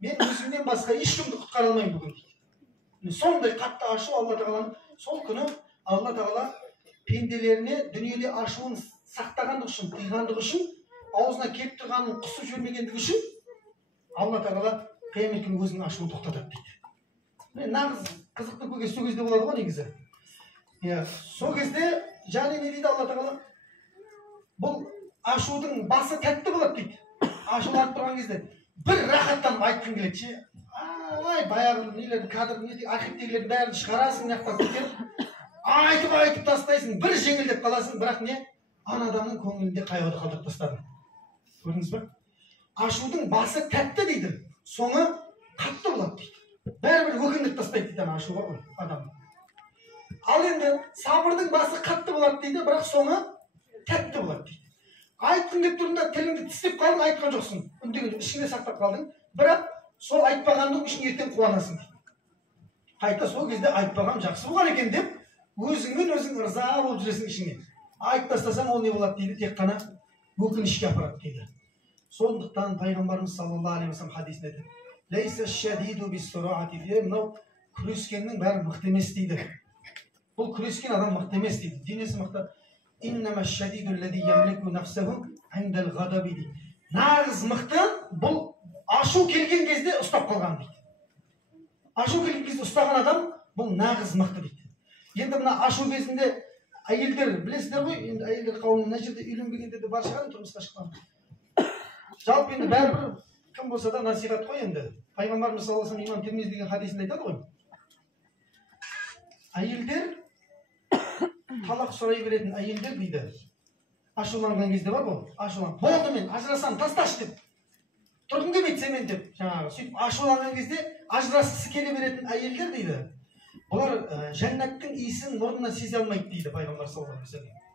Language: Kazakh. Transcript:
мен өзімнен басқа ешкімді құтқара алмаймын бүгін дейді. Сондай қатты ашу Алла тағаланың. Сол күні Алла тағала пенделеріне дүниеде ашуын сақтағандығы үшін, тыйғандығы үшін, аузына келіп тұрғанын құсып жібермегендігі үшін Алла тағала қиямет күні өзінің ашуын тоқтатады дейді. Нағыз қызықты көкес сол кезде болады ғой негізі. Сол кезде және не дейді Алла тағала? Бұл ашудың басы тәтті болады дейді. Ашуланып тұрған кезде бір рахаттанып айтқың келеді ше. Ай, баяғы нелерді, кадр архивтегілердің бәрін шығарасың, мынаяқтан көтеріп, айтып тастайсың, бір жеңілдеп қаласың, бірақ не? Ана адамның көңілінде қайғыды қалдырып тастадың. Көрдіңіз бе? Ашудың басы тәтті дейді, соңы қатты болады дейді. Бәрібір өкіндік тастайды дейді ана ашу бар ғой адам. Ал енді сабырдың басы қатты болады дейді, бірақ соңы тәтті болады дейді. Айтқың келіп тұрында тіліңді тістеп қалдың, айтқан жоқсың. Үндеген ішіңде сақтап қалдың, бірақ сол айтпағандың үшін ертең қуанасың дейді. Қайта сол кезде айтпаған жақсы болған екен деп, өзіңмен өзің ырза болып жүресің ішіңе. Айтып тастасаң ол не болады дейді, тек қана өкінішке апарады дейді. Сондықтан пайғамбарымыз саллаллаху алейхи вассалам хадисінде айтады: "Лейса шадиду бис-сураати", дейді. Мынау күрескеннің бәрі мықты емес дейді. Бұл күрескен адам мықты емес дейді. Денесі мықты. "Иннама шадиду аллази ямлику нафсаху индал ғадаби", дейді. Нағыз мықты бұл ашу келген кезде ұстап қалған дейді. Ашу келген кезде ұстаған адам бұл нағыз мықты дейді. Енді мына ашу кезінде әйелдер, білесіздер ғой, енді әйелдер қауымы мына жерде үйленбегендер де бар шығар, тұрмысқа шыққан. Жалпы енді бәрібір кім болса да насихат қой енді. Пайғамбарымыз саллаллаху алейхи имам Тирмизи деген хадисінде айтады ғой. Әйелдер талақ сұрай беретін әйелдер дейді. Ашуланған кезде бар ғой, ашуланып, болды мен ажырасам, тасташы деп. Тұрғым келмейді сенімен деп, жаңағы сөйтіп ашуланған кезде ажырасқысы келе беретін әйелдер дейді. Олар жәннаттың иісін мұрнына сезе алмайды дейді пайғамбар саллаллаху алейхи вассалам.